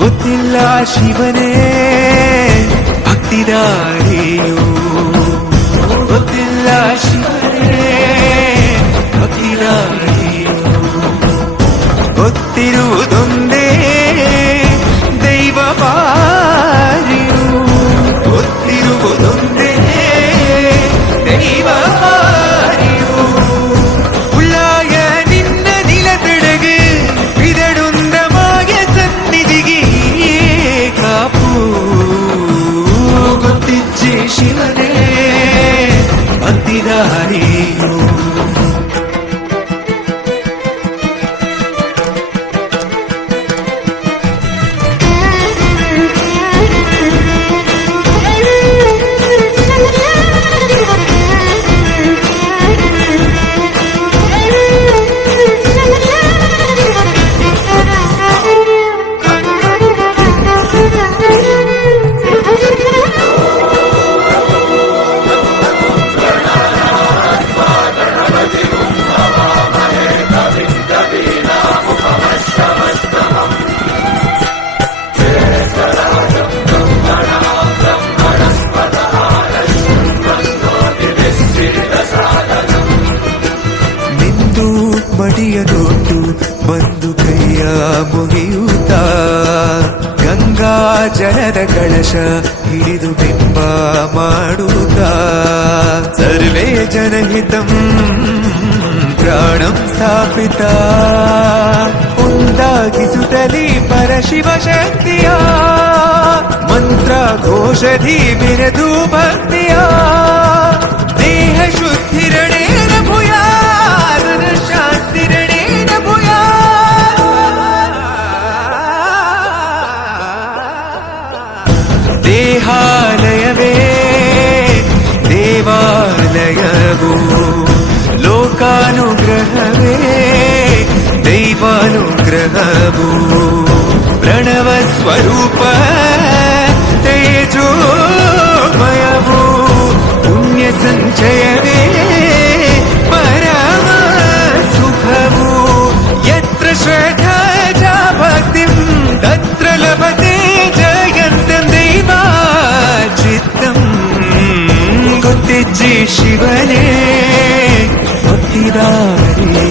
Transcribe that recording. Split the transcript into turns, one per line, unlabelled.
ಗೊತ್ತಿಲ್ಲ ಶಿವನೇ ಭಕ್ತಿದಾರಿಯು ಗೊತ್ತಿಲ್ಲ ಶಿವನೇ சிவனே ಮಡಿಯ ನೋಟು ಬಂದು ಕೈಯ ಮುಗಿಯುತ್ತ ಗಂಗಾ ಜಲದ ಕಳಶ ಹಿಡಿದು ಬಿಂಬ ಮಾಡುತ್ತ ಸರ್ವೇ ಜನಹಿತಂ ಪ್ರಾಣಂ ಸ್ಥಾಪಿತ ಉಂದಾಗಿಸುತ್ತಲಿ ಪರಶಿವ ಶಕ್ತಿಯ ಮಂತ್ರ ಘೋಷಧಿ ಬಿರದು ಭಕ್ತಿಯ ದೇಹ ಶುದ್ಧಿರಣೇನ സ്നേഹാലയമേ ദേവാലയവും ഒത്തിജി ശിവനെ ഒത്തിരാരേ